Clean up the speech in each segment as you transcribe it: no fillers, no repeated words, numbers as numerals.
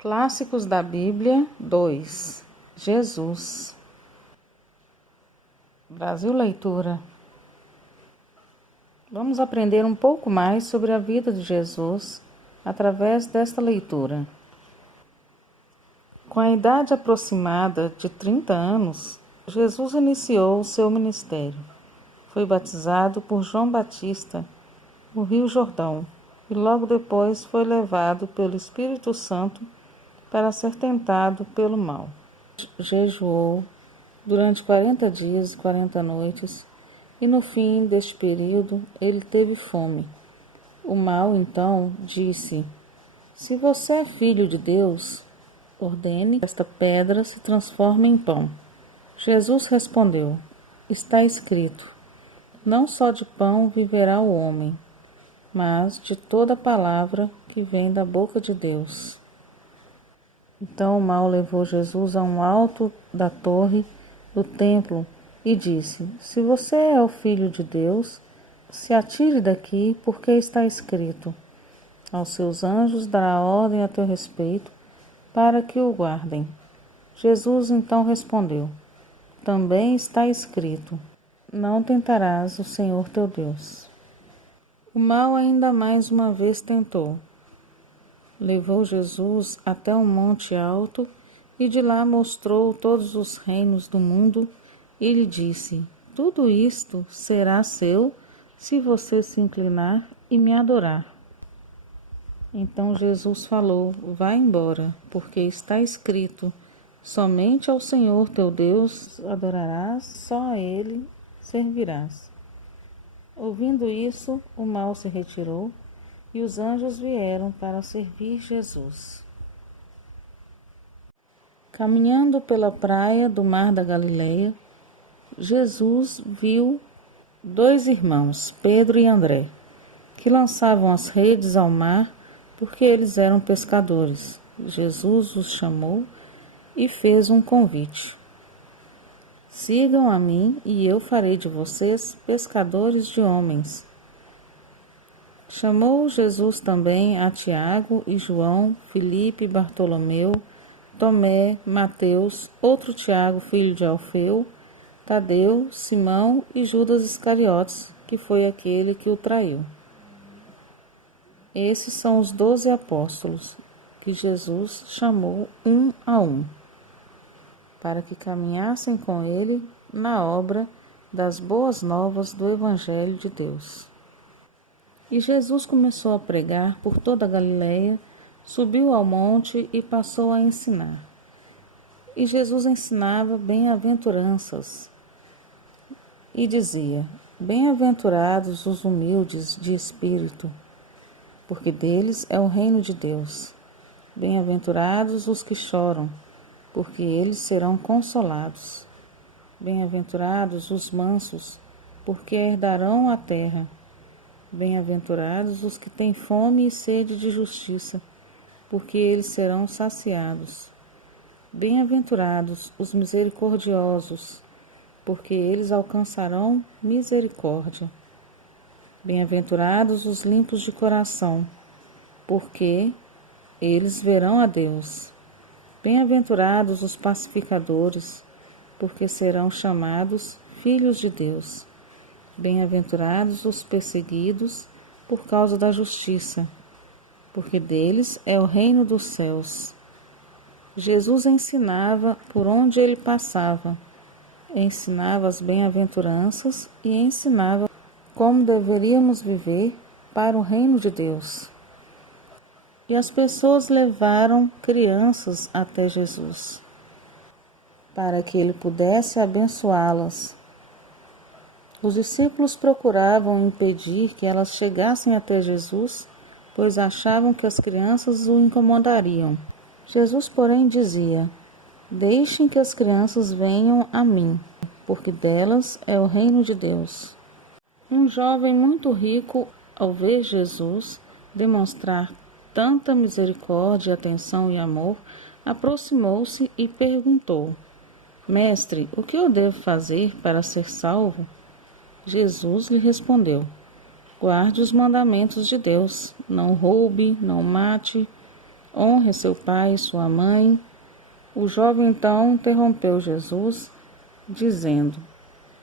Clássicos da Bíblia 2. Jesus. Brasil Leitura. Vamos aprender um pouco mais sobre a vida de Jesus através desta leitura. Com a idade aproximada de 30 anos, Jesus iniciou o seu ministério. Foi batizado por João Batista no Rio Jordão e logo depois foi levado pelo Espírito Santo para ser tentado pelo mal. Jejuou durante 40 dias e 40 noites, e no fim deste período ele teve fome. O mal então disse: "Se você é filho de Deus, ordene que esta pedra se transforme em pão." Jesus respondeu: "Está escrito: não só de pão viverá o homem, mas de toda palavra que vem da boca de Deus." Então o mal levou Jesus a um alto da torre do templo e disse: "Se você é o Filho de Deus, se atire daqui, porque está escrito: aos seus anjos dará ordem a teu respeito, para que o guardem." Jesus então respondeu: "Também está escrito: não tentarás o Senhor teu Deus." O mal ainda mais uma vez tentou. Levou Jesus até um monte alto e de lá mostrou todos os reinos do mundo e lhe disse: "Tudo isto será seu se você se inclinar e me adorar." Então Jesus falou: "Vá embora, porque está escrito: somente ao Senhor teu Deus adorarás, só a Ele servirás." Ouvindo isso, o mal se retirou e os anjos vieram para servir Jesus. Caminhando pela praia do mar da Galileia, Jesus viu dois irmãos, Pedro e André, que lançavam as redes ao mar porque eles eram pescadores. Jesus os chamou e fez um convite: "Sigam a mim e eu farei de vocês pescadores de homens." Chamou Jesus também a Tiago e João, Filipe, Bartolomeu, Tomé, Mateus, outro Tiago, filho de Alfeu, Tadeu, Simão e Judas Iscariotes, que foi aquele que o traiu. Esses são os 12 apóstolos, que Jesus chamou um a um, para que caminhassem com ele na obra das boas novas do Evangelho de Deus. E Jesus começou a pregar por toda a Galileia, subiu ao monte e passou a ensinar. E Jesus ensinava bem-aventuranças e dizia: "Bem-aventurados os humildes de espírito, porque deles é o reino de Deus. Bem-aventurados os que choram, porque eles serão consolados. Bem-aventurados os mansos, porque herdarão a terra. Bem-aventurados os que têm fome e sede de justiça, porque eles serão saciados. Bem-aventurados os misericordiosos, porque eles alcançarão misericórdia. Bem-aventurados os limpos de coração, porque eles verão a Deus. Bem-aventurados os pacificadores, porque serão chamados filhos de Deus. Bem-aventurados os perseguidos por causa da justiça, porque deles é o reino dos céus." Jesus ensinava por onde ele passava, ensinava as bem-aventuranças e ensinava como deveríamos viver para o reino de Deus. E as pessoas levaram crianças até Jesus, para que ele pudesse abençoá-las. Os discípulos procuravam impedir que elas chegassem até Jesus, pois achavam que as crianças o incomodariam. Jesus, porém, dizia: "Deixem que as crianças venham a mim, porque delas é o reino de Deus." Um jovem muito rico, ao ver Jesus demonstrar tanta misericórdia, atenção e amor, aproximou-se e perguntou: "Mestre, o que eu devo fazer para ser salvo?" Jesus lhe respondeu: "Guarde os mandamentos de Deus. Não roube, não mate, honre seu pai e sua mãe. O jovem então interrompeu Jesus, dizendo: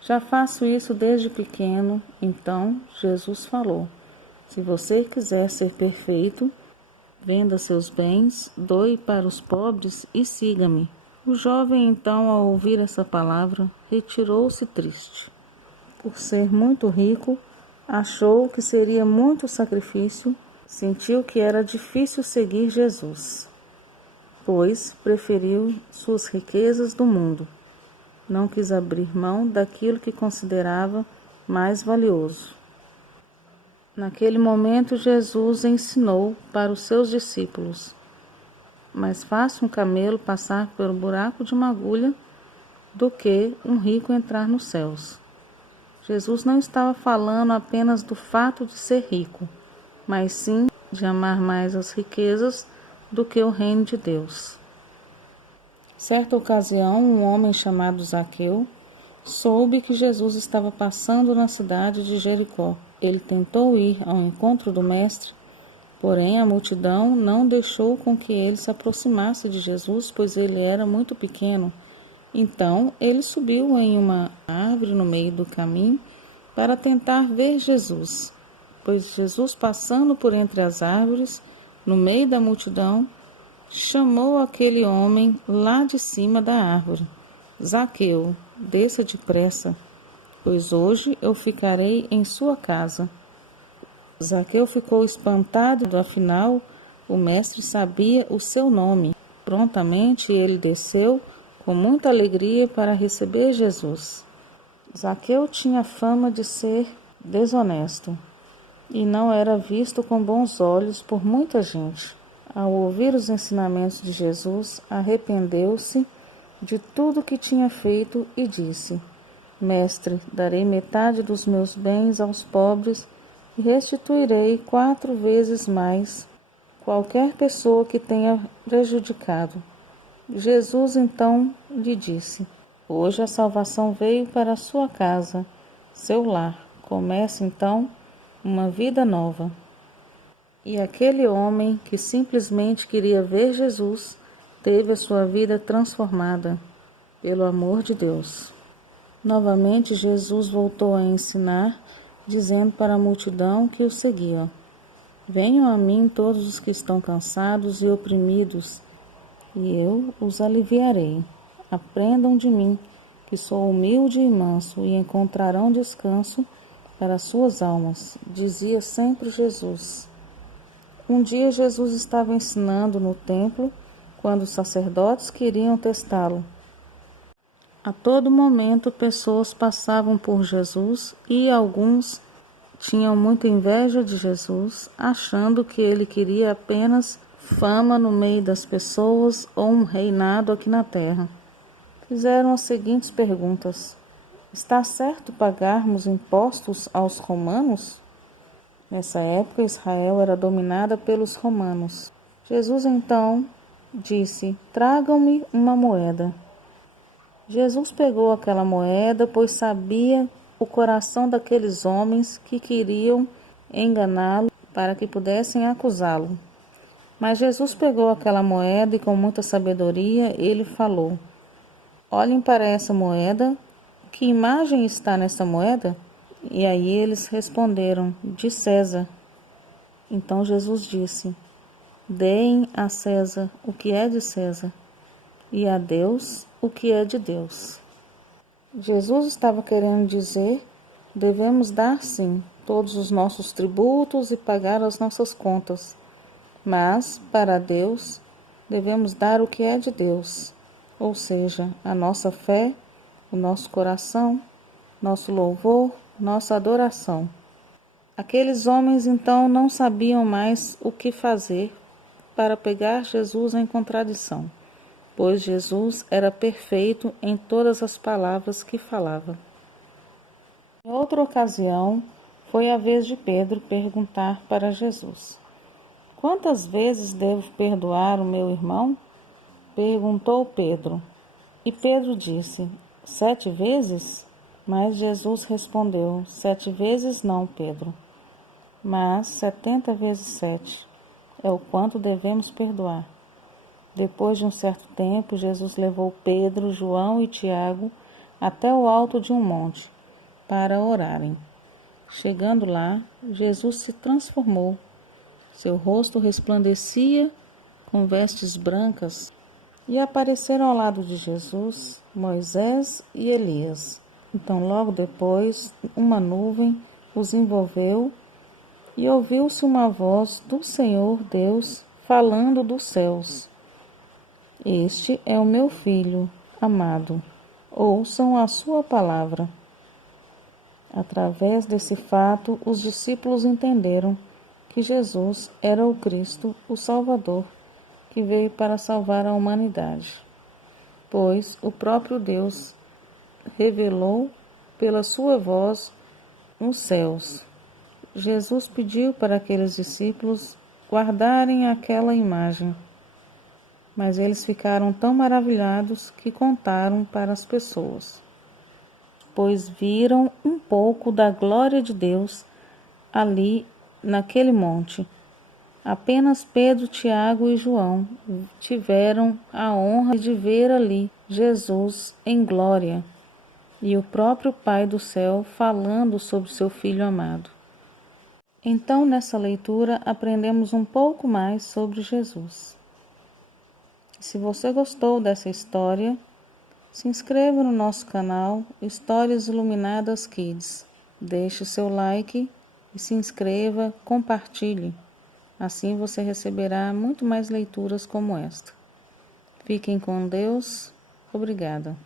já faço isso desde pequeno. Então Jesus falou: se você quiser ser perfeito, venda seus bens, doe para os pobres e siga-me. O jovem então, ao ouvir essa palavra, retirou-se triste. Por ser muito rico, achou que seria muito sacrifício, sentiu que era difícil seguir Jesus, pois preferiu suas riquezas do mundo. Não quis abrir mão daquilo que considerava mais valioso. Naquele momento, Jesus ensinou para os seus discípulos: mais fácil um camelo passar pelo buraco de uma agulha do que um rico entrar nos céus. Jesus não estava falando apenas do fato de ser rico, mas sim de amar mais as riquezas do que o reino de Deus. Certa ocasião, um homem chamado Zaqueu soube que Jesus estava passando na cidade de Jericó. Ele tentou ir ao encontro do mestre, porém a multidão não deixou com que ele se aproximasse de Jesus, pois ele era muito pequeno. Então ele subiu em uma árvore no meio do caminho para tentar ver Jesus, pois Jesus, passando por entre as árvores, no meio da multidão, chamou aquele homem lá de cima da árvore: Zaqueu, desça depressa, pois hoje eu ficarei em sua casa. Zaqueu ficou espantado, afinal o mestre sabia o seu nome. Prontamente ele desceu com muita alegria para receber Jesus. Zaqueu tinha fama de ser desonesto e não era visto com bons olhos por muita gente. Ao ouvir os ensinamentos de Jesus, arrependeu-se de tudo que tinha feito e disse: Mestre, darei metade dos meus bens aos pobres e restituirei 4 vezes mais qualquer pessoa que tenha prejudicado. Jesus então lhe disse: hoje a salvação veio para a sua casa, seu lar. Comece então uma vida nova. E aquele homem que simplesmente queria ver Jesus teve a sua vida transformada pelo amor de Deus. Novamente Jesus voltou a ensinar, dizendo para a multidão que o seguia: venham a mim todos os que estão cansados e oprimidos, e eu os aliviarei. Aprendam de mim, que sou humilde e manso, e encontrarão descanso para suas almas, dizia sempre Jesus. Um dia Jesus estava ensinando no templo, quando os sacerdotes queriam testá-lo. A todo momento pessoas passavam por Jesus e alguns tinham muita inveja de Jesus, achando que ele queria apenas fama no meio das pessoas ou um reinado aqui na terra. Fizeram as seguintes perguntas: está certo pagarmos impostos aos romanos? Nessa época, Israel era dominada pelos romanos. Jesus então disse: tragam-me uma moeda. Jesus pegou aquela moeda, pois sabia o coração daqueles homens que queriam enganá-lo para que pudessem acusá-lo. Mas Jesus pegou aquela moeda e com muita sabedoria ele falou: olhem para essa moeda, que imagem está nessa moeda? E aí eles responderam: de César. Então Jesus disse: deem a César o que é de César, e a Deus o que é de Deus. Jesus estava querendo dizer: devemos dar sim todos os nossos tributos e pagar as nossas contas, mas para Deus devemos dar o que é de Deus, ou seja, a nossa fé, o nosso coração, nosso louvor, nossa adoração. Aqueles homens então não sabiam mais o que fazer para pegar Jesus em contradição, pois Jesus era perfeito em todas as palavras que falava. Em outra ocasião, foi a vez de Pedro perguntar para Jesus: quantas vezes devo perdoar o meu irmão? Perguntou Pedro. E Pedro disse: 7 vezes? Mas Jesus respondeu: 7 vezes não, Pedro, mas 70 vezes 7. é o quanto devemos perdoar. Depois de um certo tempo, Jesus levou Pedro, João e Tiago até o alto de um monte para orarem. Chegando lá, Jesus se transformou. Seu rosto resplandecia com vestes brancas e apareceram ao lado de Jesus Moisés e Elias. Então, logo depois, uma nuvem os envolveu e ouviu-se uma voz do Senhor Deus falando dos céus: Este é o meu filho amado. Ouçam a sua palavra. Através desse fato, os discípulos entenderam que Jesus era o Cristo, o Salvador, que veio para salvar a humanidade, pois o próprio Deus revelou pela sua voz nos céus. Jesus pediu para aqueles discípulos guardarem aquela imagem, mas eles ficaram tão maravilhados que contaram para as pessoas, pois viram um pouco da glória de Deus ali naquele monte. Apenas Pedro, Tiago e João tiveram a honra de ver ali Jesus em glória e o próprio Pai do céu falando sobre seu Filho amado. Então, nessa leitura, aprendemos um pouco mais sobre Jesus. Se você gostou dessa história, se inscreva no nosso canal Histórias Iluminadas Kids. Deixe o seu like e se inscreva, compartilhe. Assim você receberá muito mais leituras como esta. Fiquem com Deus. Obrigada.